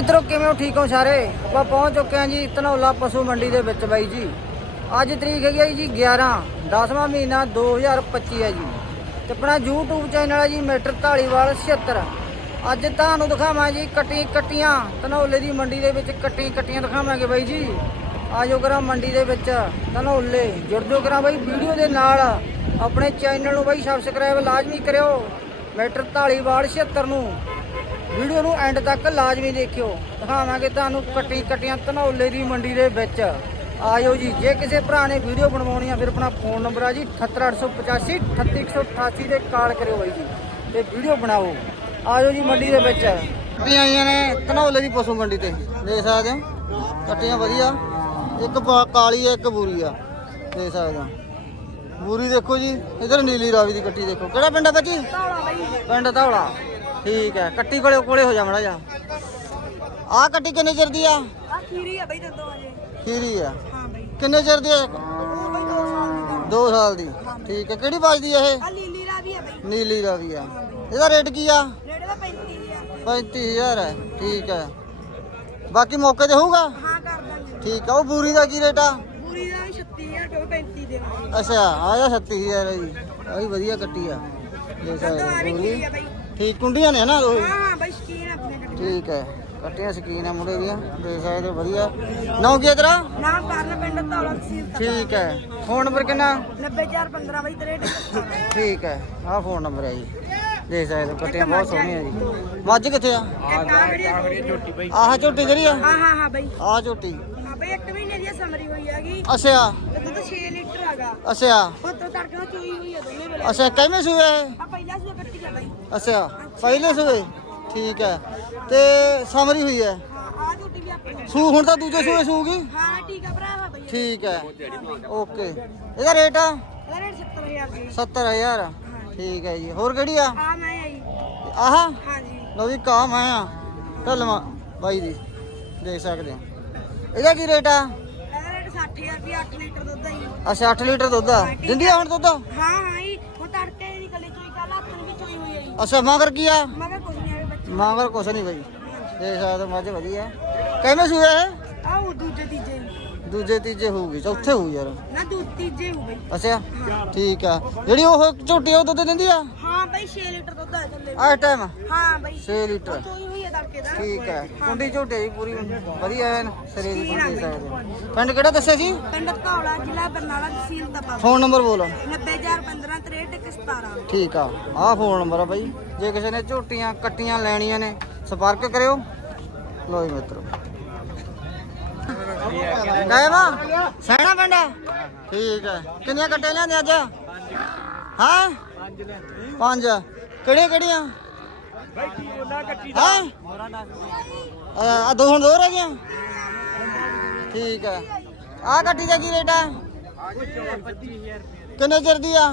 ਮਿੱਤਰੋ, ਕਿਵੇਂ ਹੋ? ਠੀਕ ਹੋ ਸਾਰੇ? ਆਪਾਂ ਪਹੁੰਚ ਚੁੱਕੇ ਹਾਂ ਜੀ ਧਨੌਲਾ ਪਸ਼ੂ ਮੰਡੀ ਦੇ ਵਿੱਚ ਬਾਈ ਜੀ। ਅੱਜ ਤਰੀਕ ਹੈਗੀ ਹੈ ਜੀ 11 10ਵਾਂ ਮਹੀਨਾ 2025 ਹੈ ਜੀ। ਤੇ ਆਪਣਾ YouTube ਚੈਨਲ ਹੈ ਜੀ ਮੀਟਰ ਢਾਲੀਵਾਲ 76 ਅੱਜ ਤੁਹਾਨੂੰ ਦਿਖਾਵਾਂ ਜੀ ਕੱਟੀ ਕੱਟੀਆਂ, ਧਨੌਲੇ ਦੀ ਮੰਡੀ ਦੇ ਵਿੱਚ ਕੱਟੀ ਕੱਟੀਆਂ ਦਿਖਾਵਾਂਗੇ ਬਾਈ ਜੀ। ਆਜੋ ਕਰਾਂ ਮੰਡੀ ਦੇ ਵਿੱਚ ਧਨੌਲੇ। ਜੁੜ ਜੋ ਕਰਾਂ ਬਾਈ, ਵੀਡੀਓ ਦੇ ਨਾਲ ਆਪਣੇ ਚੈਨਲ ਨੂੰ ਬਾਈ ਸਬਸਕ੍ਰਾਈਬ ਲਾਜ਼ਮੀ ਕਰਿਓ। ਮੀਟਰ ਢਾਲੀਵਾਲ 76 ਨੂੰ। ਵੀਡੀਓ ਨੂੰ ਐਂਡ ਤੱਕ ਲਾਜ਼ਮੀ ਦੇਖਿਓ। ਦਿਖਾਵਾਂਗੇ ਤੁਹਾਨੂੰ ਕੱਟੀ ਕੱਟੀਆਂ ਧਨੌਲੇ ਦੀ ਮੰਡੀ ਦੇ ਵਿੱਚ। ਆਇਓ ਜੀ ਜੇ ਕਿਸੇ ਭਰਾ ਨੇ ਵੀਡੀਓ ਬਣਵਾਉਣੀ ਆ ਫਿਰ ਆਪਣਾ ਫੋਨ ਨੰਬਰ ਆ ਜੀ 78885 38188 ਤੇ ਕਾਲ ਕਰਿਓ ਬਾਈ ਜੀ ਤੇ ਵੀਡੀਓ ਬਣਾਓ। ਆਇਓ ਜੀ ਮੰਡੀ ਦੇ ਵਿੱਚ। ਕੱਟੀਆਂ ਆਈਆਂ ਨੇ ਧਨੌਲੇ ਦੀ ਪਸ਼ੂ ਮੰਡੀ ਤੇ ਦੇਖ ਸਕਦੇ ਹੋ। ਕੱਟੀਆਂ ਵਧੀਆ ਇੱਕ ਕਾਲੀ ਹੈ ਇੱਕ ਬੂਰੀ ਆ ਦੇਖ ਸਕਦੇ ਹੋ। ਬੂਰੀ ਦੇਖੋ ਜੀ ਇਧਰ ਨੀਲੀ ਰਾਵੀ ਦੀ ਕੱਟੀ ਦੇਖੋ। ਕਿਹੜਾ ਪਿੰਡ ਆ ਬੱਚੀ ਪਿੰਡ ਧੌਲਾ। ਠੀਕ ਹੈ ਕੱਟੀ ਕੋਲੇ ਕੋਲੇ ਹੋ ਜਾ ਮੜਾ ਜਾ ਆ ਕੱਟੀ ਕਿੰਨੇ ਚਿਰ ਦੀ ਆ? ਆ ਖੀਰੀ ਆ ਬਈ ਦੰਦੋਂ ਅਜੇ ਖੀਰੀ ਆ। ਹਾਂ ਬਈ। ਕਿੰਨੇ ਚਿਰ ਦੀ ਆ? ਉਹ ਬਈ 2 ਸਾਲ ਦੀ 2 ਸਾਲ ਦੀ। ਠੀਕ ਹੈ ਕਿਹੜੀ ਬਾਜਦੀ ਆ ਇਹ? ਆ ਲੀਲੀ ਰਾ ਵੀ ਆ ਬਈ। ਨੀਲੀ ਰਾਵੀ ਆ। ਇਹਦਾ ਰੇਟ ਕੀ ਆ? ਰੇੜੇ ਦਾ 35 ਆ 35000 ਹੈ ਠੀਕ ਹੈ ਬਾਕੀ ਮੌਕੇ ਤੇ ਹੋਊਗਾ? ਹਾਂ ਕਰ ਦਾਂਗੇ। ਠੀਕ ਆ। ਉਹ ਬੂਰੀ ਦਾ ਕੀ ਰੇਟ ਆ? ਪੂਰੀ ਦਾ ਵੀ 36 ਆ ਕਿਉਂ 35 ਦੇਵਾਂਗੇ ਅੱਛਾ ਆ ਜਾ 37000 ਹੈ ਜੀ। ਆ ਵੀ ਵਧੀਆ ਕੱਟੀ ਆ। ਦੇ ਸਕਦੇ ਬੂਰੀ। ਠੀਕ ਕੁੰਡੀਆਂ ਨੇ ਨਾ ਦੋਹੇ ਹਾਂ ਹਾਂ ਬਈ ਸ਼ਕੀਨ ਆਪਣੇ ਠੀਕ ਹੈ ਕੱਟੀਆਂ ਸਕੀਨ ਆ ਮੁੰਡੇ ਦੀਆਂ ਦੇਖ ਸਕਦੇ ਹੋ ਵਧੀਆ। ਨੌ ਕੀ ਤੇਰਾ? ਨਾਮ ਕਰਨ ਪਿੰਡ ਧੌਲਾ ਤਹਿਸੀਲ ਤੱਕ। ਠੀਕ ਹੈ ਫੋਨ ਨੰਬਰ ਕਿੰਨਾ? 90415 ਬਈ 63 ਠੀਕ ਹੈ ਆਹ ਫੋਨ ਨੰਬਰ ਹੈ ਜੀ। ਦੇਖ ਸਕਦੇ ਹੋ ਕੱਟੀਆਂ ਬਹੁਤ ਸੋਹਣੀਆਂ ਜੀ। ਮੱਝ ਕਿੱਥੇ ਆ? ਇੱਕ ਆ ਵੀਡੀਓ ਆਹ ਝੋਟੀ ਜਿਹੜੀ ਆ? ਹਾਂ ਹਾਂ ਹਾਂ ਬਈ। ਆਹ ਝੋਟੀ। ਹਾਂ ਬਈ ਇੱਕ ਮਹੀਨੇ ਦੀ ਆ ਸਮਰੀ ਹੋਈ ਹੈਗੀ। ਅੱਛਾ। ਤੇ ਦੁੱਧ 6 ਲੀਟਰ ਹੈਗਾ। ਅੱਛਾ। ਉਹ ਤੋਂ ਤੜਕੇ ਉਹ ਚੋਈ ਹੋਈ ਆ ਦੋਨੇ ਵੇਲੇ। ਅੱਛਾ ਕਿਵੇਂ ਸੂਏ? ਇਹ? ਆ ਪਹਿਲਾ ਸੂਆ ਕੱਟੀ ਆ ਬਈ। ਅੱਛਾ ਪਹਿਲੇ ਸੂਏ? ਠੀਕ ਹੈ। ਤੇ ਸਮਰੀ ਹੋਈ ਹੈ? ਹਾਂ ਆ ਝੋਟੀ ਵੀ ਆਪਣੀ। ਸੂ ਹੁਣ ਤਾਂ ਦੂਜੇ ਸੂਏ ਸੂਗੀ? ਹਾਂ ਠੀਕ ਆ ਭਰਾਵਾ ਬਈ। ਠੀਕ ਹੈ। ਓਕੇ। ਇਹਦਾ ਰੇਟ ਆ? ਇਹਦਾ ਰੇਟ 70000 ਦੀ 70000 ਠੀਕ ਹੈ ਜੀ। ਹੋਰ ਕਿਹੜੀ ਆ? ਆ ਮੈਂ ਆਈ ਆਹ? ਹਾਂਜੀ। ਲੋ ਵੀ ਕਾਮ ਆ। ਢਲਵਾ ਬਾਈ ਦੀ। ਦੇਖ ਸਕਦੇ ਹੋ। ਇਹਦਾ ਕੀ ਰੇਟ ਆ? ਇਹਦਾ ਰੇਟ 60000 ਰੁਪਏ 8 ਲੀਟਰ ਦੁੱਧ ਆਈ ਅੱਛਾ 8 ਲੀਟਰ ਦੁੱਧ ਆ। ਦਿੰਦੀ ਆ ਹੁਣ ਦੁੱਧ? ਹਾਂ ਹਾਂ ਜੀ। ਉਹ ਤੜਕੇ ਦੀ ਕੱਲੀ ਚੋਈ ਕੱਲ ਹੱਥ ਵੀ ਚੋਈ ਹੋਈ ਆਈ ਅੱਛਾ ਮਗਰ ਕੀ ਆ? ਮੈਂ ਕਿਹਾ ਕੁਝ ਨਹੀਂ ਆਵੇ ਬੱਚੇ। ਮਗਰ ਕੁਛ ਨਹੀਂ ਬਾਈ। ਦੇਖ ਸਕਦੇ ਹੋ ਮੱਝ ਵਧੀਆ। ਕਿਵੇਂ ਸੂਆ ਇਹ? ਆ ਦੂਜੇ ਤੀਜੇ ਹੋਊਗੀ ਚੌਥੇ ਹੋਊ ਯਾਰ। ਨਾ ਦੂ ਤੀਜੇ ਹੋ ਗਈ ਅੱਛਾ ਠੀਕ ਆ। ਜਿਹੜੀ ਉਹ ਝੋਟੀ ਆ ਉਹ ਦੁੱਧ ਦਿੰਦੀ ਆ? ਹਾਂ ਬਈ 6 ਲੀਟਰ ਦੁੱਧ ਆ ਚੱਲੇ। ਆ। ਟਾਈਮ ਹਾਂ ਬਈ। 6 ਲੀਟਰ। ਚੋਈ ਹੋਈ ਹੈ ਤੜਕੇ ਦਾ। ਠੀਕ ਹੈ। ਕੁੰਡੀ ਝੋਟੀ ਜੀ ਪੂਰੀ ਵਧੀਆ ਐਨ ਸਰੀਰ ਦੀ ਕੁੰਡੀ ਸਕਦੇ ਪਿੰਡ ਕਿਹੜਾ ਦੱਸਿਆ ਸੀ? ਪਿੰਡ ਧੌਲਾ ਜ਼ਿਲ੍ਹਾ ਬਰਨਾਲਾ ਤਹਿਸੀਲ ਤਪਾ। ਫੋਨ ਨੰਬਰ ਬੋਲ। 90015 6317 ਠੀਕ ਆ। ਆਹ ਫੋਨ ਨੰਬਰ ਆ ਬਾਈ। ਜੇ ਕਿਸੇ ਨੇ ਝੋਟੀਆਂ ਕੱਟੀਆਂ ਲੈਣੀਆਂ ਨੇ ਸੰਪਰਕ ਕਰਿਓ। ਲੋ ਜੀ ਮਿੱਤਰੋ। ਕਾਇਮਾ ਸੈਣਾ ਪਿੰਡ ਠੀਕ ਹੈ ਕਿੰਨੀਆਂ ਕੱਟੇ ਲਿਆਂਦੇ ਅੱਜ? ਹਾਂ? ਪੰਜ। ਕਿਹੜੀਆਂ ਕਿਹੜੀਆਂ? ਹਾਂ? ਆ ਦੋ ਹੁਣ ਦੋ ਰਹਿ ਗਈਆਂ। ਠੀਕ ਹੈ ਆਹ ਕੱਟੀ ਦਾ ਕੀ ਰੇਟ ਆ? ਕਿੰਨੇ ਚਿਰ ਦੀ ਆ?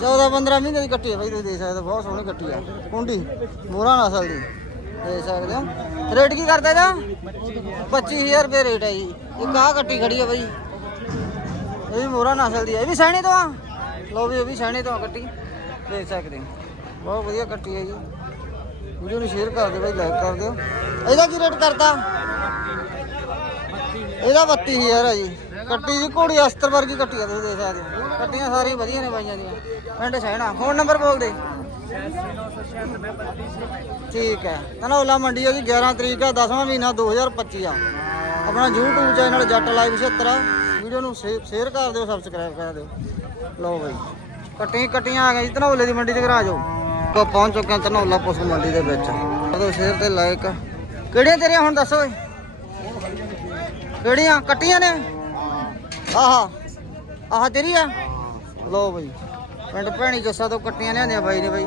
14 15 ਮਹੀਨੇ ਦੀ ਕੱਟੀ ਹੈ ਬਾਈ, ਤੁਸੀਂ ਦੇਖ ਸਕਦੇ ਬਹੁਤ ਸੋਹਣੀ ਕੱਟੀ ਆ। ਕੁੰਡੀ, ਮੋਹਰਾ ਨਸਲ ਦੀ। ਦੇ ਸਕਦੇ ਹੋ। ਰੇਟ ਕੀ ਕਰਦਾ ਇਹਦਾ? 25000 ਰੁਪਏ ਰੇਟ ਹੈ ਜੀ। ਇਹ ਕਾਹ ਕੱਟੀ ਖੜੀ ਹੈ ਬਾਈ। ਇਹ ਵੀ ਮੋਹਰਾ ਨਸਲ ਦੀ ਹੈ ਇਹ ਵੀ ਸਹਿਣੇ ਤੋਂ ਆ? ਲੋ ਵੀ, ਇਹ ਵੀ ਸਹਿਣੇ ਤੋਂ ਆ ਕੱਟੀ ਦੇਖ ਸਕਦੇ ਹੋ। ਬਹੁਤ ਵਧੀਆ ਕੱਟੀ ਹੈ ਜੀ। ਵੀਡੀਓ ਨੂੰ ਸ਼ੇਅਰ ਕਰ ਦਿਓ ਬਾਈ ਲਾਈਕ ਕਰ ਦਿਓ। ਇਹਦਾ ਕੀ ਰੇਟ ਕਰਤਾ ਇਹਦਾ 32000 ਹੈ ਜੀ। ਕੱਟੀ ਜੀ ਘੋੜੀ ਅਸਤਰ ਵਰਗੀ ਕੱਟੀ ਆ, ਤੁਸੀਂ ਦੇਖ ਸਕਦੇ ਹੋ। ਕੱਟੀਆਂ ਸਾਰੀਆਂ ਵਧੀਆ ਨੇ ਬਾਈਆਂ ਦੀਆਂ। ਪਿੰਡ ਸਹਿਣਾ ਫੋਨ ਨੰਬਰ ਬੋਲ ਦੇ। ਠੀਕ ਹੈ। ਧਨੌਲਾ ਮੰਡੀ ਆ ਜੀ 11 ਤਰੀਕ ਆ 10ਵਾਂ ਮਹੀਨਾ 2025 ਆ। ਆਪਣਾ YouTube channel Jatt live 76 video ਨੂੰ ਸ਼ੇਅਰ ਕਰ ਦਿਓ ਸਬਸਕ੍ਰਾਈਬ ਕਰ ਦਿਓ। ਲਓ ਬਾਈ, ਕੱਟੀਆਂ ਕੱਟੀਆਂ ਆ ਗਈਆਂ ਜੀ, ਧਨੌਲੇ ਦੀ ਮੰਡੀ ਤੇ ਘਰਾ ਜਾਓ ਆਪਾਂ ਪਹੁੰਚ ਚੁੱਕੇ ਹਾਂ ਧਨੌਲਾ ਪਸ਼ੂ ਮੰਡੀ ਦੇ ਵਿੱਚ। ਕਦੋਂ ਸ਼ੇਅਰ ਤੇ ਲਾਈਕ ਕਿਹੜੀਆਂ ਤੇਰੀਆਂ ਹੁਣ ਦੱਸੋ ਓਏ ਕਿਹੜੀਆਂ? ਕੱਟੀਆਂ ਨੇ? ਆਹਾ, ਆਹ ਤੇਰੀ ਆ? ਲੋ ਬਈ, ਪਿੰਡ ਭੈਣੀ ਜੱਸਾ ਤੋਂ ਕੱਟੀਆਂ ਲਿਆਂਦੀਆਂ ਬਾਈ ਨੇ ਬਾਈ।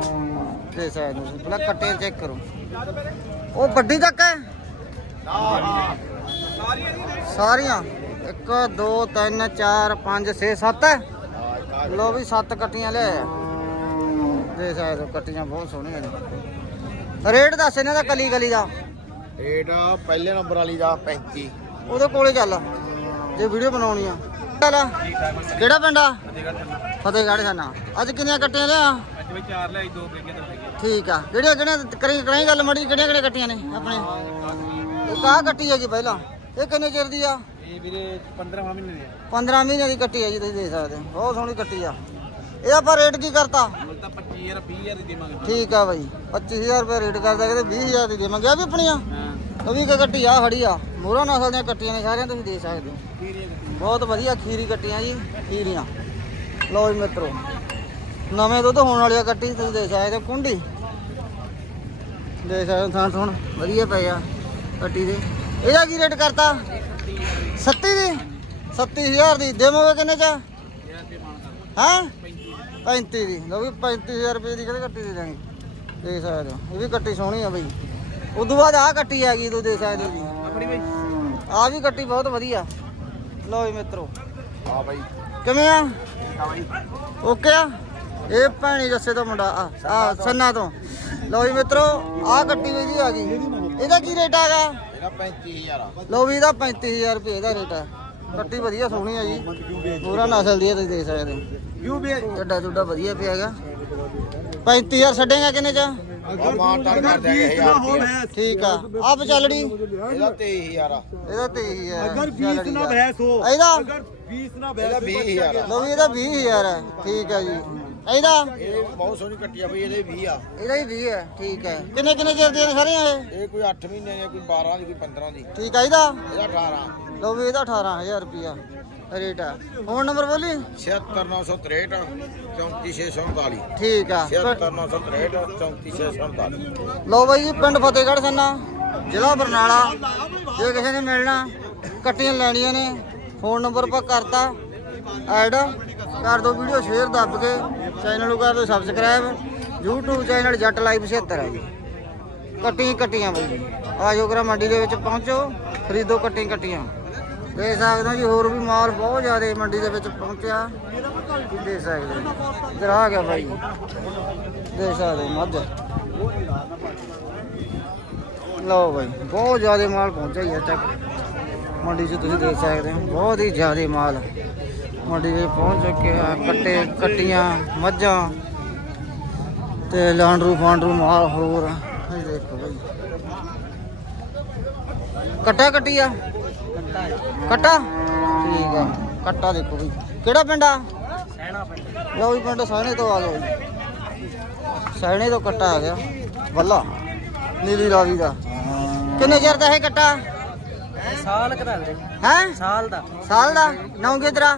ਦੇ ਸਕਦੇ ਤੁਸੀਂ। ਪਹਿਲਾਂ ਕੱਟੇ ਚੈੱਕ ਕਰੋ। ਉਹ ਵੱਡੀ ਤੱਕ ਹੈ? ਸਾਰੀਆਂ। 1 2 3 4 5 6 7 ਲੋ ਵੀ 7 ਕੱਟੀਆਂ ਲਿਆਏ ਆ ਦੇ ਸਕਦੇ ਕੱਟੀਆਂ ਬਹੁਤ ਸੋਹਣੀਆਂ ਨੇ। ਰੇਟ ਦੱਸ ਇਹਨਾਂ ਦਾ ਕਲੀ ਕਲੀ ਦਾ। ਰੇਟ ਪਹਿਲੇ ਨੰਬਰ ਵਾਲੀ ਦਾ 35 ਉਹਦੇ ਕੋਲੇ ਚੱਲ। ਜੇ ਵੀਡੀਓ ਬਣਾਉਣੀ ਆ। ਚੱਲ। ਕਿਹੜਾ ਪਿੰਡ ਆ? ਫਤਿਹਗੜ੍ਹ ਸਾਨਾ ਅੱਜ ਕਿੰਨੀਆਂ ਕੱਟੀਆਂ ਲਿਆ? ਅੱਜ ਵੀ ਚਾਰ ਲੈ ਦੋ ਬੇਗੇ ਤੋਂ ਬੇਗੇ ਠੀਕ ਆ। ਕਿਹੜੀਆਂ ਕਿਹੜੀਆਂ ਕਰੀ ਕਰਾਈ ਗੱਲ ਮੜੀ ਕਿਹੜੀਆਂ ਕਿਹੜੀਆਂ ਕੱਟੀਆਂ ਨੇ ਆਪਣੇ? ਇੱਕ ਆਹ ਕੱਟੀ ਹੈਗੀ ਪਹਿਲਾਂ। ਇਹ ਕਿੰਨੇ ਚਿਰ ਦੀ ਆ? ਇਹ ਵੀਰੇ 15 ਮਹੀਨੇ ਦੇ 15 ਮਹੀਨੇ ਦੀ ਕੱਟੀ ਹੈ ਜੀ ਤੁਸੀਂ ਦੇਖ ਸਕਦੇ ਹੋ। ਬਹੁਤ ਸੋਹਣੀ ਕੱਟੀ ਆ। ਇਹ ਆਪਾਂ ਰੇਟ ਕੀ ਕਰਤਾ? ਮੁੱਲ ਤਾਂ 25000 20000 ਦੀ ਦੇਵਾਂਗੇ। ਠੀਕ ਆ ਬਾਈ। 25000 ਰੁਪਏ ਰੇਟ ਕਰਦਾ ਕਹਿੰਦੇ 20000 ਦੀ ਦੇਵਾਂਗੇ। ਆ ਵੀ ਆਪਣੀਆਂ? ਉਹ ਵੀ ਕੱਟੀ ਆ ਖੜੀ ਆ। ਮੋਹਰਾ ਨਸਲ ਦੀਆਂ ਕੱਟੀਆਂ ਨੇ ਸਾਰਿਆਂ ਤੁਸੀਂ ਦੇਖ ਸਕਦੇ ਹੋ। ਬਹੁਤ ਵਧੀਆ ਖੀਰੀ ਕੱਟੀਆਂ ਜੀ ਖੀਰੀਆਂ। ਲਓ ਜੀ ਮਿੱਤਰੋ। ਨਵੇਂ ਦੁੱਧ ਹੋਣ ਵਾਲੀ ਆ ਕੱਟੀ ਤੁਸੀਂ ਦੇਖ ਸਕਦੇ ਹੋ ਕੁੰਡੀ। ਦੇਖ ਸਕਦੇ ਹੋ ਥਾਂ ਵਧੀਆ ਪਏ ਆ ਕੱਟੀ ਦੇ। ਇਹਦਾ ਕੀ ਰੇਟ ਕਰਤਾ? 37 ਦੀ? 37000 ਦੀ। ਦੇਵੋਗੇ ਕਿੰਨੇ ਚ? ਹਾਂ? 35 ਦੀ। ਲਓ ਵੀ 35000 ਰੁਪਏ ਦੀ ਕਿਹੜੇ ਕੱਟੀ ਦੇ ਦਾਂਗੇ ਦੇਖ ਸਕਦੇ ਹੋ ਇਹ ਵੀ ਕੱਟੀ ਸੋਹਣੀ ਆ ਬਈ। ਉਦੋਂ ਬਾਅਦ ਆਹ ਕੱਟੀ ਆ ਗਈ ਤੂੰ ਦੇਖ ਸਕਦੇ ਹੋ ਜੀ ਆਪਣੀ ਬਾਈ। ਆ ਵੀ ਕੱਟੀ ਬਹੁਤ ਵਧੀਆ। ਲਓ ਜੀ ਮਿੱਤਰੋ। ਹਾਂ ਬਾਈ। ਕਿਵੇਂ ਆ? ਆ ਓਕੇ ਆ? ਇਹ ਭੈਣੀ ਜੱਸੇ ਦਾ ਮੁੰਡਾ ਆ ਆ ਸੰਨਾ ਤੋਂ। ਲਓ ਜੀ ਮਿੱਤਰੋ ਆ ਗੱਡੀ ਵੀ ਜੀ ਆ ਗਈ। ਇਹਦਾ ਕੀ ਰੇਟ ਆਗਾ ਇਹਦਾ 35000 ਲਓ ਵੀ ਇਹਦਾ 35000 ਰੁਪਏ ਦਾ ਰੇਟ ਆ। ਗੱਡੀ ਵਧੀਆ ਸੋਹਣੀ ਆ ਜੀ। ਪੂਰਾ ਨਸਲ ਦੀ ਤੁਸੀਂ ਦੇਖ ਸਕਦੇ ਹੋ। ਯੂ ਵੀ ਡੱਡਾ ਵਧੀਆ ਪਿਆ ਹੈਗਾ। 35000 ਛੱਡੇਗਾ ਕਿੰਨੇ ਚ? ਠੀਕ ਆ। ਆ ਪਚਾਲੜੀ ਇਹਦਾ 23000 ਆ। ਇਹਦਾ 23000 ਅਗਰ 20 ਨਾ ਭੈਸ ਹੋ ਇਹਦਾ? ਅਗਰ 20 ਨਾ ਭੈਸ ਲੋ ਇਹਦਾ 20000 ਹੈ ਠੀਕ ਆ ਜੀ। ਇਹਦਾ? ਇਹ ਬਹੁਤ ਸੋਹਣੀ ਕੱਟੀ ਆ ਬਈ ਇਹਦੇ 20 ਆ। ਇਹਦਾ ਹੀ 20 ਹੈ ਠੀਕ ਹੈ। ਕਿੰਨੇ ਕਿੰਨੇ ਚਿਰ ਦੀਆਂ ਨੇ ਸਾਰੀਆਂ ਇਹ? ਇਹ ਕੋਈ 8 ਮਹੀਨੇ ਦੀ ਕੋਈ 12 ਦੀ ਕੋਈ 15 ਦੀ। ਠੀਕ ਹੈ ਇਹਦਾ? ਇਹਦਾ 18 ਲਓ ਵੀ ਇਹਦਾ 18000 ਰੁਪਿਆ ਰੇਟ ਆ। ਫੋਨ ਨੰਬਰ ਬੋਲੀ? 76963 34649 ਠੀਕ ਆ। 76963 34649 ਲਓ ਬਾਈ ਜੀ ਪਿੰਡ ਫਤਿਹਗੜ੍ਹ ਸੰਨਾ ਜ਼ਿਲ੍ਹਾ ਬਰਨਾਲਾ। ਜੇ ਕਿਸੇ ਨੇ ਮਿਲਣਾ ਕੱਟੀਆਂ ਲੈਣੀਆਂ ਨੇ ਫੋਨ ਨੰਬਰ ਆਪਾਂ ਕਰਤਾ। ਐਡ ਕਰ ਦਿਓ ਵੀਡੀਓ ਸ਼ੇਅਰ ਦੱਬ ਕੇ। ਚੈਨਲ ਨੂੰ ਕਰ ਦਿਓ subscribe YouTube channel Jatt live 76 ਹੈ ਜੀ। ਕੱਟੀਆਂ ਕੱਟੀਆਂ ਬਾਈ। ਆਜੋ ਕਰਾ ਮੰਡੀ ਦੇ ਵਿੱਚ ਪਹੁੰਚੋ। ਖਰੀਦੋ ਕੱਟੀਆਂ ਕੱਟੀਆਂ। ਦੇਖ ਸਕਦੇ ਹੋ ਜੀ, ਹੋਰ ਵੀ ਮਾਲ ਬਹੁਤ ਜ਼ਿਆਦਾ ਮੰਡੀ ਦੇ ਵਿੱਚ ਪਹੁੰਚਿਆ। ਦੇਖ ਸਕਦੇ ਹੋ। ਇਧਰ ਆ ਗਿਆ ਬਾਈ। ਦੇਖ ਸਕਦੇ ਹੋ ਮੱਝ। ਲਓ ਬਾਈ, ਬਹੁਤ ਜ਼ਿਆਦਾ ਮਾਲ ਪਹੁੰਚਿਆ ਹੀ ਅੱਜ ਤੱਕ ਮੰਡੀ 'ਚ ਤੁਸੀਂ ਦੇਖ ਸਕਦੇ ਹੋ। ਬਹੁਤ ਹੀ ਜ਼ਿਆਦਾ ਮਾਲ। ਮੰਡੀ ਤੇ ਪਹੁੰਚ ਚੁੱਕੇ ਆ ਕੱਟੇ ਕੱਟੀਆਂ ਮੱਝਾਂ ਤੇ ਲਾਂਡਰੂ ਫਾਂਡਰੂ ਮਾਲ ਹੋਰ ਇਹ ਦੇਖੋ ਭਾਈ ਕੱਟਾ ਕੱਟੀਆ ਕੱਟਾ? ਠੀਕ ਆ। ਕੱਟਾ ਦੇਖੋ ਭਾਈ ਕਿਹੜਾ ਪਿੰਡ ਆ? ਸੈਣਾ ਪਿੰਡ ਲਓ ਪਿੰਡ ਸੈਣੇ ਤੋਂ ਆ ਲਓ ਸੈਣੇ ਤੋਂ ਕੱਟਾ ਆ ਗਿਆ। ਵੱਲਾ ਨੀਲੀ ਰਾਵੀ ਦਾ। ਕਿੰਨੇ ਚਿਰ ਦਾ ਇਹ ਕੱਟਾ? ਸਾਲ ਕਰਾ ਹੈ? ਸਾਲ ਦਾ। ਸਾਲ ਦਾ? ਨਾਮ ਕਿਦਰਾ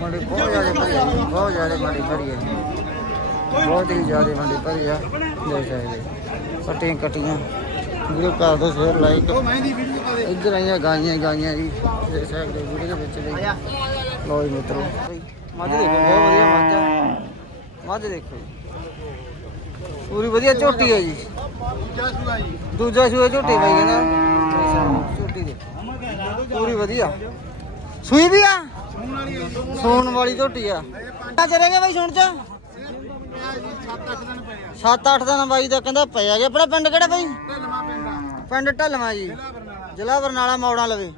ਮੰਡੀ ਬਹੁਤ ਜ਼ਿਆਦਾ ਭਰੀ ਹੈ ਜੀ, ਬਹੁਤ ਜ਼ਿਆਦਾ ਮੰਡੀ ਭਰੀ ਹੈ ਜੀ। ਬਹੁਤ ਹੀ ਜ਼ਿਆਦਾ ਮੰਡੀ ਭਰੀ ਆ ਦੇਖ ਸਕਦੇ ਕੱਟੀਆਂ ਕੱਟੀਆਂ। ਵੀਡੀਓ ਕਰ ਦੋ ਸ਼ੇਅਰ ਲਾਈਕ ਇੱਧਰ ਆਈਆਂ ਗਾਈਆਂ ਗਾਈਆਂ ਜੀ। ਦੇਖ ਸਕਦੇ ਹੋ ਵੀਡੀਓ ਦੇ ਵਿੱਚ ਵੀ। ਲੋ ਜੀ ਮਿੱਤਰੋ। ਮੱਝ ਦੇਖੋ ਬਹੁਤ ਵਧੀਆ ਮੱਝ ਆ। ਮੱਝ ਦੇਖੋ ਜੀ। ਪੂਰੀ ਵਧੀਆ ਝੋਟੀ ਹੈ ਜੀ। ਦੂਜਾ ਸੂਏ ਝੋਟੀ ਬਾਈ ਕਹਿੰਦਾ ਦੇਖ ਝੋਟੀ ਦੇਖੋ। ਪੂਰੀ ਵਧੀਆ। ਸੂਈ ਵੀ ਆ? ਸੂਣ ਵਾਲੀ ਝੋਟੀ ਆ। ਕਿੰਨਾ ਚਿਰ ਗਿਆ ਬਾਈ ਸੁਣ ਚ? 7-8 ਦਿਨ ਬਾਈ ਦਾ ਕਹਿੰਦਾ ਪਿਆ ਗਿਆ ਆਪਣਾ ਪਿੰਡ ਕਿਹੜਾ ਬਾਈ? ਪਿੰਡ ਢਲਵਾ ਜੀ। ਜ਼ਿਲ੍ਹਾ ਬਰਨਾਲਾ ਮੌੜਾਂ ਲਵੇ।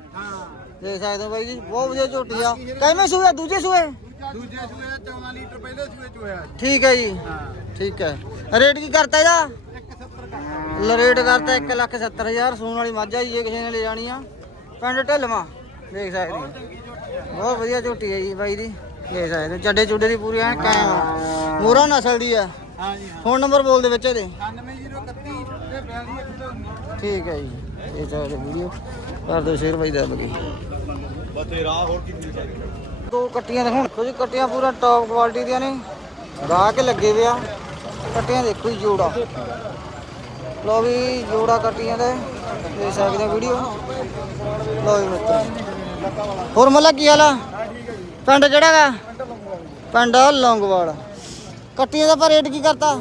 ਦੇਖ ਸਕਦੇ ਹੋ ਬਾਈ ਜੀ, ਬਹੁਤ ਵਧੀਆ ਝੋਟੀ ਆ। ਕਿਵੇਂ ਸੂਏ ਦੂਜੇ ਸੂਏ ਦੂਜੇ ਸੂਏ? 14 ਲੀਟਰ ਪਹਿਲੇ ਸੂਏ ਚ ਠੀਕ ਹੈ ਜੀ। ਠੀਕ ਹੈ। ਰੇਟ ਕੀ ਕਰਤਾ ਇਹਦਾ? ਰੇਟ ਕਰਤਾ 1 ਲੱਖ 70 ਹਜ਼ਾਰ। ਸੂਣ ਵਾਲੀ ਮੱਝ ਆ ਜੀ, ਜੇ ਕਿਸੇ ਨੇ ਲੈ ਜਾਣੀ ਆ। ਪਿੰਡ ਢਲਵਾ। ਦੇਖ ਸਕਦੇ ਹੋ। ਬਹੁਤ ਵਧੀਆ ਝੋਟੀ ਹੈ ਜੀ ਬਾਈ ਦੀ। ਦੇਖ ਸਕਦੇ ਹੋ ਚੱਡੇ ਚੁੱਡੇ ਦੀ ਪੂਰੀ ਐਨ ਕਾਇਮ ਆ। ਮੂਰਾ ਨਸਲ ਦੀ ਆ। ਹਾਂਜੀ ਫੋਨ ਨੰਬਰ ਬੋਲ ਦੇ ਵਿੱਚ ਇਹਦੇ। 99031 ਤੇ 42 ਠੀਕ ਹੈ ਜੀ। ਇਹ ਚਾਹੇ ਵੀਡੀਓ। ਕਰ ਦਿਓ ਸ਼ੇਅਰ ਬਾਈ ਦਾ ਬਗੀ ਬਤੇ ਰਾਹ ਹੋਰ ਕਿੰਨੀ ਚਾਹੀਦੀ ਦੋ ਕੱਟੀਆਂ ਦੇਖੋ ਕੁਝ ਕੱਟੀਆਂ ਪੂਰਾ ਟੌਪ ਕੁਆਲਿਟੀ ਦੀਆਂ ਨੇ। ਗਾ ਕੇ ਲੱਗੇ ਪਿਆ ਕੱਟੀਆਂ ਦੇਖੋ ਜੀ ਜੋੜਾ। ਲੋ ਵੀ ਜੋੜਾ ਕੱਟੀਆਂ ਦੇ। ਦੇਖ ਸਕਦੇ ਹੋ ਵੀਡੀਓ। ਲੋ ਜੀ ਮਿੱਤਰ। ਹੋਰ ਮੱਲਾ ਕੀ ਹਾਲ ਆ? ਪਿੰਡ ਕਿਹੜਾ ਗਾ? ਪਿੰਡ ਲੌਂਗਵਾਲ। ਕੱਟੀਆਂ ਦਾ ਪਰ ਰੇਟ ਕੀ ਕਰਤਾ?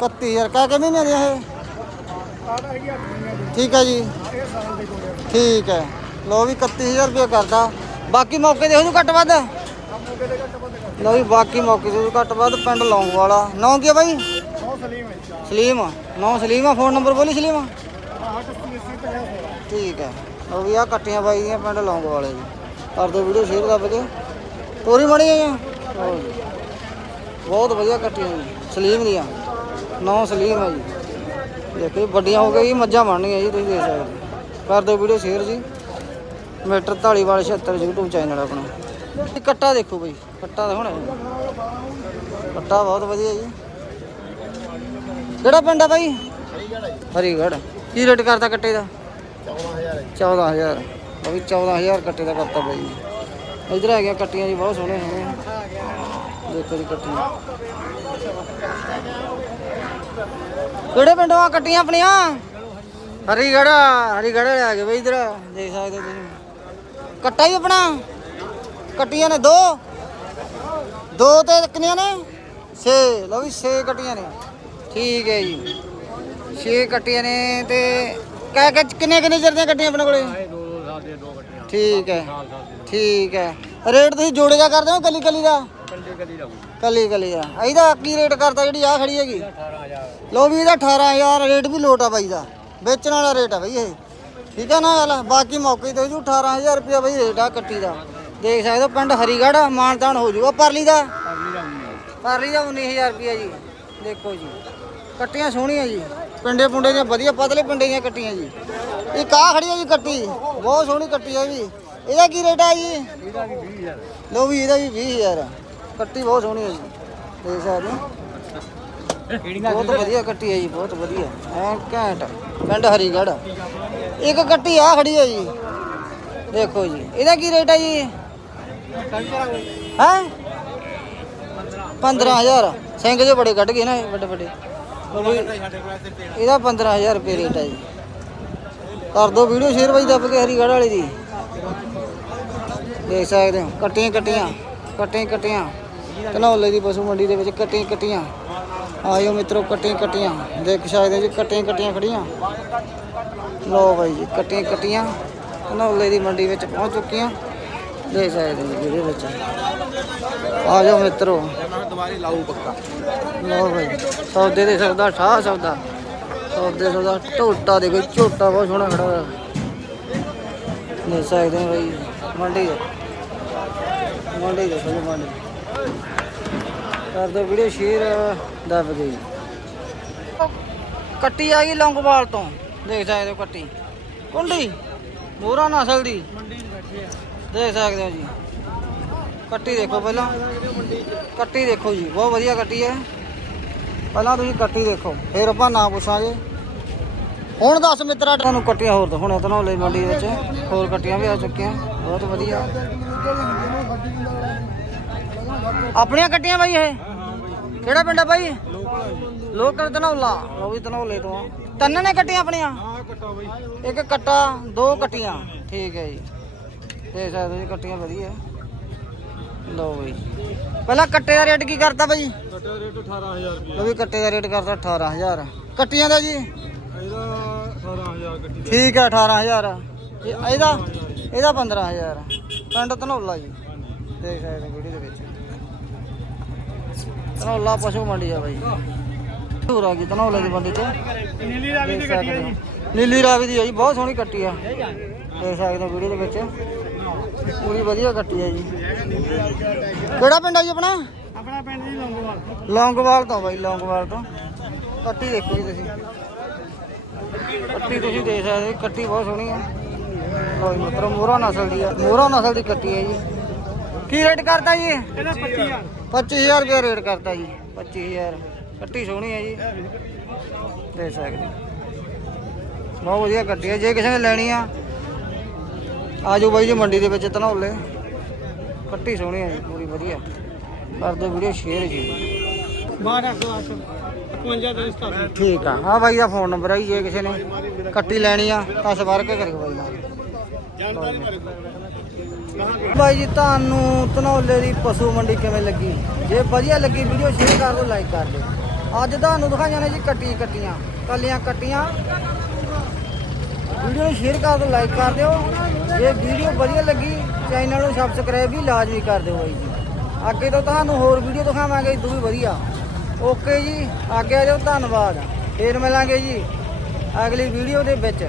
31000 ਕਾ ਕੇ ਮਹੀਨੇ ਦੀਆਂ ਇਹ? ਠੀਕ ਹੈ ਜੀ। ਠੀਕ ਹੈ ਲੋ ਵੀ 31000 ਰੁਪਏ ਕਰਦਾ ਬਾਕੀ ਮੌਕੇ ਦੇ ਹੋ ਜੂ ਘੱਟ ਵੱਧ। ਲੋ ਵੀ ਬਾਕੀ ਮੌਕੇ ਦੇ ਘੱਟ ਵੱਧ, ਪਿੰਡ ਲੌਂਗਵਾਲ ਆ। ਨੌ ਕੀ ਹੈ ਬਾਈ? ਸਲੀਮ ਨੌ ਸਲੀਮ ਆ? ਫੋਨ ਨੰਬਰ ਬੋਲੀ ਸਲੀਮ ਠੀਕ ਹੈ ਉਹ ਵੀ ਆ ਕੱਟੀਆਂ ਬਾਈ ਦੀਆਂ ਪਿੰਡ ਲੌਂਗ ਵਾਲੇ ਜੀ। ਕਰ ਦਿਓ ਵੀਡੀਓ ਸ਼ੇਅਰ ਦੱਬ ਕੇ ਤੋਰੀ ਬਣੀ ਆਈਆਂ ਲਓ ਜੀ। ਬਹੁਤ ਵਧੀਆ ਕੱਟੀਆਂ ਜੀ। ਸਲੀਮ ਦੀਆਂ। ਨੌ ਸਲੀਮ ਹੈ ਜੀ। ਦੇਖੋ ਜੀ, ਵੱਡੀਆਂ ਹੋ ਗਈ ਮੱਝਾਂ ਬਣਨੀਆਂ ਜੀ, ਤੁਸੀਂ ਦੇਖ ਸਕਦੇ ਹੋ। ਕਰ ਦਿਓ ਵੀਡੀਓ ਸ਼ੇਅਰ ਜੀ। ਮੀਟਰ ਢਾਲੀਵਾਲ 76 YouTube ਚੈਨਲ ਆਪਣਾ। ਕੱਟਾ ਦੇਖੋ ਬਈ। ਕੱਟਾ ਹੁਣ ਕੱਟਾ ਬਹੁਤ ਵਧੀਆ ਜੀ। ਕਿਹੜਾ ਪਿੰਡ ਆ ਬਾਈ? ਹਰੀਗੜ੍ਹ। ਕੀ ਰੇਟ ਕਰਦਾ ਕੱਟੇ ਦਾ? 14000 ਉਹ ਵੀ 14000 ਕੱਟੇ ਦਾ ਕਰਤਾ ਬਾਈ ਨੇ ਇਧਰ ਆ ਗਿਆ, ਕੱਟੀਆਂ ਜੀ ਬਹੁਤ ਸੋਹਣੇ ਸੋਹਣੇ ਦੇਖੋ ਜੀ ਕੱਟੀਆਂ। ਕਿਹੜੇ ਪਿੰਡੋਂ ਆ ਕੱਟੀਆਂ ਆਪਣੀਆਂ? ਹਰੀਗੜ੍ਹ ਹਰੀਗੜ੍ਹ ਆ ਗਏ ਬਈ ਇਧਰ। ਦੇਖ ਸਕਦੇ ਤੁਸੀਂ। ਕੱਟਾ ਹੀ ਆਪਣਾ। ਕੱਟੀਆਂ ਨੇ ਦੋ। ਦੋ ਤੇ ਕਿੰਨੀਆਂ ਨੇ? 6 ਲਓ ਵੀ 6 ਕੱਟੀਆਂ ਨੇ। ਠੀਕ ਹੈ ਜੀ। 6 ਕੱਟੀਆਂ ਨੇ ਤੇ ਕਹਿ ਕੇ ਕਿੰਨੇ ਕਿੰਨੇ ਚਿਰ ਦੀਆਂ ਕੱਟੀਆਂ ਆਪਣੇ ਕੋਲੇ? ਠੀਕ ਹੈ। ਠੀਕ ਹੈ। ਰੇਟ ਤੁਸੀਂ ਜੋੜੇ ਦਾ ਕਰਦੇ ਹੋ ਕੱਲੀ ਕੱਲੀ ਦਾ? ਕੱਲੀ ਕੱਲੀ ਦਾ ਇਹਦਾ ਕੀ ਰੇਟ ਕਰਤਾ ਜਿਹੜੀ ਆ ਖੜੀ ਹੈਗੀ? ਲੋ ਵੀ ਇਹਦਾ 18000 ਰੇਟ ਵੀ ਲੋਟ ਆ ਬਾਈ ਦਾ। ਵੇਚਣ ਵਾਲਾ ਰੇਟ ਆ ਬਈ ਇਹ। ਠੀਕ ਹੈ ਨਾ ਗੱਲ? ਬਾਕੀ ਮੌਕੇ ਤੇ ਜੂ 18000 ਰੁਪਇਆ ਬਈ ਰੇਟ ਆ ਕੱਟੀ ਦਾ। ਦੇਖ ਸਕਦੇ ਹੋ ਪਿੰਡ ਹਰੀਗੜ੍ਹ ਮਾਨਤਾਨ ਹੋ ਜੂਗਾ ਪਰਲੀ ਦਾ? ਪਰਲੀ ਦਾ 19000 ਰੁਪਇਆ ਜੀ। ਦੇਖੋ ਜੀ। ਕੱਟੀਆਂ ਸੋਹਣੀਆਂ ਜੀ। ਪਿੰਡੇ ਪੁੰਡੇ ਦੀਆਂ ਵਧੀਆ ਪਤਲੇ ਪਿੰਡੇ ਦੀਆਂ ਕੱਟੀਆਂ ਜੀ। ਇਹ ਕਾ ਖੜੀ ਹੈ ਜੀ ਕੱਟੀ, ਬਹੁਤ ਸੋਹਣੀ ਕੱਟੀ ਹੈ ਵੀ ਇਹਦਾ ਕੀ ਰੇਟ ਆ ਜੀ? ਇਹਦਾ ਵੀ 20000 ਲੋ ਵੀ ਇਹਦਾ ਵੀ 20000 ਕੱਟੀ ਬਹੁਤ ਸੋਹਣੀ ਹੈ ਜੀ। ਦੇਖ ਸਕਦੇ ਹੋ। ਬਹੁਤ ਵਧੀਆ ਕੱਟੀ ਹੈ ਜੀ, ਬਹੁਤ ਵਧੀਆ। ਐ ਘੈਂਟ, ਪਿੰਡ ਹਰੀਗੜ੍ਹ। ਇੱਕ ਕੱਟੀ ਆ ਖੜੀ ਹੈ ਜੀ। ਦੇਖੋ ਜੀ, ਇਹਦਾ ਕੀ ਰੇਟ ਹੈ ਜੀ? ਹੈ? 15000 ਸਿੰਘ ਜੇ ਬੜੇ ਕੱਢ ਗਏ ਨਾ ਵੱਡੇ ਵੱਡੇ ਇਹਦਾ 15000 ਰੁਪਏ ਰੇਟ ਹੈ ਜੀ। ਕਰ ਦੋ ਵੀਡੀਓ ਸ਼ੇਅਰ ਬਾਈ ਦੱਬ ਕੇ ਹਰੀਗੜ੍ਹ ਵਾਲੀ ਦੀ। ਦੇਖ ਸਕਦੇ ਹੋ, ਕੱਟੀਆਂ ਕੱਟੀਆਂ ਕੱਟੀਆਂ ਕੱਟੀਆਂ। ਧਨੌਲੇ ਦੀ ਪਸ਼ੂ ਮੰਡੀ ਦੇ ਵਿੱਚ ਕੱਟੀਆਂ ਕੱਟੀਆਂ। ਆਇਓ ਮਿੱਤਰੋ, ਕੱਟੀਆਂ ਕੱਟੀਆਂ। ਦੇਖ ਸਕਦੇ ਹੋ ਜੀ, ਕੱਟੀਆਂ ਕੱਟੀਆਂ ਖੜੀਆਂ। ਲੋ ਬਾਈ ਜੀ, ਕੱਟੀਆਂ ਕੱਟੀਆਂ। ਧਨੌਲੇ ਦੀ ਮੰਡੀ ਵਿੱਚ ਪਹੁੰਚ ਚੁੱਕੀਆਂ। ਦੇਖ ਸਕਦੇ ਹੋ ਜੀ, ਇਹਦੇ ਵਿੱਚ। ਆ ਜਾਓ ਮਿੱਤਰੋ। ਕੁਮਾਰੀ ਲਾਊ ਪੱਕਾ। ਲਓ ਭਾਈ ਸੌਦੇ ਦੇ ਸਕਦਾ ਸ਼ਾਹ ਸੌਦਾ ਸੌਦੇ ਸੌਦਾ ਝੋਟਾ ਦੇਖੋ ਝੋਟਾ ਬਹੁਤ ਸੋਹਣਾ ਖੜਾ ਹੋਇਆ। ਨਹੀਂ ਸਕਦੇ ਭਾਈ ਮੰਡੀ ਦੇ। ਮੰਡੀ ਦੇ ਚਲੋ ਮੰਡੀ ਕਰ ਵੀਡੀਓ ਸ਼ੇਅਰ, ਦੱਬ ਗਈ। ਕੱਟੀ ਆ ਗਈ ਲੌਂਗਵਾਲ ਤੋਂ। ਦੇਖ ਸਕਦੇ ਹੋ ਕੱਟੀ। ਕੁੰਡੀ ਮੋਰਾ ਨਸਲ ਦੀ। ਮੰਡੀ 'ਚ ਬੈਠੇ ਆ ਦੇਖ ਸਕਦੇ ਹੋ ਜੀ। ਕੱਟੀ ਦੇਖੋ ਪਹਿਲਾਂ। ਕੱਟੀ ਦੇਖੋ ਜੀ, ਬਹੁਤ ਵਧੀਆ ਕੱਟੀ ਹੈ। ਪਹਿਲਾਂ ਤੁਸੀਂ ਕੱਟੀ ਦੇਖੋ, ਫਿਰ ਆਪਾਂ ਨਾ ਪੁੱਛਾਂਗੇ। ਹੁਣ ਦੱਸ ਮਿੱਤਰਾ, ਤੁਹਾਨੂੰ ਕੱਟੀਆਂ ਹੋਰ ਦਿਖਾਉਣੇ ਧਨੌਲੇ ਮੰਡੀ ਵਿੱਚ। ਹੋਰ ਕੱਟੀਆਂ ਵੀ ਆ ਚੁੱਕੀਆਂ, ਬਹੁਤ ਵਧੀਆ। ਆਪਣੀਆਂ ਕੱਟੀਆਂ ਬਾਈ ਇਹ? ਕਿਹੜਾ ਪਿੰਡ ਆ ਬਾਈ? ਲੋਕਲ ਧਨੌਲਾ। ਲੋ ਵੀ ਧਨੌਲੇ ਤੋਂ ਤਿੰਨ ਨੇ ਕੱਟੀਆਂ ਆਪਣੀਆਂ? ਇੱਕ ਕੱਟਾ, ਦੋ ਕੱਟੀਆਂ। ਠੀਕ ਹੈ ਜੀ। ਦੇਖ ਸਕਦੇ ਜੀ, ਕੱਟੀਆਂ ਵਧੀਆ। ਲਓ ਬਈ। ਪਹਿਲਾਂ ਕੱਟੇ ਦਾ ਰੇਟ ਕੀ ਕਰਤਾ ਬਾਈ? ਕੱਟੇ ਦਾ ਰੇਟ 18000 ਰੁਪਏ ਵੀ ਕੱਟੇ ਦਾ ਰੇਟ ਕਰਤਾ 18000 ਕੱਟੀਆਂ ਦਾ ਜੀ? ਇਹਦਾ 18000 ਠੀਕ ਹੈ 18000 ਇਹਦਾ? ਇਹਦਾ 15000 ਪਿੰਡ ਧਨੌਲਾ ਜੀ। ਦੇਖ ਸਕਦੇ ਵੀਡੀਓ ਦੇ ਵਿੱਚ। ਧਨੌਲਾ ਪਸ਼ੂ ਮੰਡੀ ਆ ਬਾਈ। ਦੂਰ ਆ ਗਈ ਦੀ ਮੰਡੀ ਤੇ। ਨੀਲੀ ਰਾਵੀ ਦੀ ਕੱਟੀ ਆ ਜੀ। ਨੀਲੀ ਰਾਵੀ ਦੀ ਆ ਜੀ ਬਹੁਤ ਸੋਹਣੀ ਕੱਟੀ ਆ। ਦੇਖ ਸਕਦੇ ਵੀਡੀਓ ਦੇ ਵਿੱਚ। ਪੂਰੀ ਵਧੀਆ ਕੱਟੀ ਆ ਜੀ। ਕਿਹੜਾ ਪਿੰਡ ਆ ਜੀ ਆਪਣਾ? ਆਪਣਾ ਪਿੰਡ ਦੀ ਲੰਗੋਵਾਲ। ਲੌਂਗੋਵਾਲ ਤੋਂ ਬਾਈ ਲੌਂਗੋਵਾਲ ਤੋਂ। ਕੱਟੀ ਦੇਖੋ ਜੀ ਤੁਸੀਂ। ਕੱਟੀ ਤੁਸੀਂ ਦੇਖ ਸਕਦੇ ਹੋ ਕੱਟੀ ਬਹੁਤ ਸੋਹਣੀ ਆ ਲੋ ਜੀ ਮਿੱਤਰੋ ਮੋਹਰਾ ਨਸਲ ਦੀ ਆ ਮੋਹਰਾ ਨਸਲ ਦੀ ਕੱਟੀ ਹੈ ਜੀ। ਕੀ ਰੇਟ ਕਰਤਾ ਜੀ? ਇਹਦਾ 25000 25000 ਰੁਪਏ ਰੇਟ ਕਰਤਾ ਜੀ 25000 ਕੱਟੀ ਸੋਹਣੀ ਹੈ ਜੀ। ਦੇਖ ਸਕਦੇ ਹੋ। ਬਹੁਤ ਵਧੀਆ ਕੱਟੀ ਹੈ। ਜੇ ਕਿਸੇ ਨੇ ਲੈਣੀ ਆ ਆਜੋ ਬਾਈ ਜੀ ਮੰਡੀ ਦੇ ਵਿੱਚ ਧਨੌਲੇ। ਕੱਟੀ ਸੋਹਣੀ ਹੈ ਜੀ ਪੂਰੀ ਵਧੀਆ। ਕਰ ਦਿਓ ਵੀਡੀਓ ਸ਼ੇਅਰ ਜੀ। 1200 51 ਦਾ ਰਿਸ਼ਤਾ ਠੀਕ ਆ। ਆ ਬਾਈ ਦਾ ਫੋਨ ਨੰਬਰ ਹੈ ਜੀ, ਜੇ ਕਿਸੇ ਨੇ ਕੱਟੀ ਲੈਣੀ ਆ ਤਾਂ ਸੰਪਰਕ ਕਰਿਓ ਬਾਈ ਨਾਲ। ਬਾਈ ਜੀ ਤੁਹਾਨੂੰ ਧਨੌਲੇ ਦੀ ਪਸ਼ੂ ਮੰਡੀ ਕਿਵੇਂ ਲੱਗੀ? ਜੇ ਵਧੀਆ ਲੱਗੀ ਵੀਡੀਓ ਸ਼ੇਅਰ ਕਰ ਦਿਓ ਲਾਈਕ ਕਰ ਦਿਓ। ਅੱਜ ਤੁਹਾਨੂੰ ਦਿਖਾਈਆਂ ਨੇ ਜੀ ਕੱਟੀ ਕੱਟੀਆਂ ਕੱਲੀਆਂ ਕੱਟੀਆਂ। ਵੀਡੀਓ ਨੂੰ ਸ਼ੇਅਰ ਕਰ ਦਿਓ ਲਾਈਕ ਕਰ ਦਿਓ। ਜੇ ਵੀਡੀਓ ਵਧੀਆ ਲੱਗੀ ਚੈਨਲ ਨੂੰ ਸਬਸਕ੍ਰਾਈਬ ਵੀ ਲਾਜ਼ਮੀ ਕਰ ਦਿਓ ਬਾਈ ਜੀ। ਅੱਗੇ ਤੋਂ ਤੁਹਾਨੂੰ ਹੋਰ ਵੀਡੀਓ ਦਿਖਾਵਾਂਗੇ ਇਦੋਂ ਵੀ ਵਧੀਆ। ਓਕੇ ਜੀ, ਅੱਗੇ ਆ ਜਾਓ, ਧੰਨਵਾਦ। ਫੇਰ ਮਿਲਾਂਗੇ ਜੀ ਅਗਲੀ ਵੀਡੀਓ ਦੇ ਵਿੱਚ।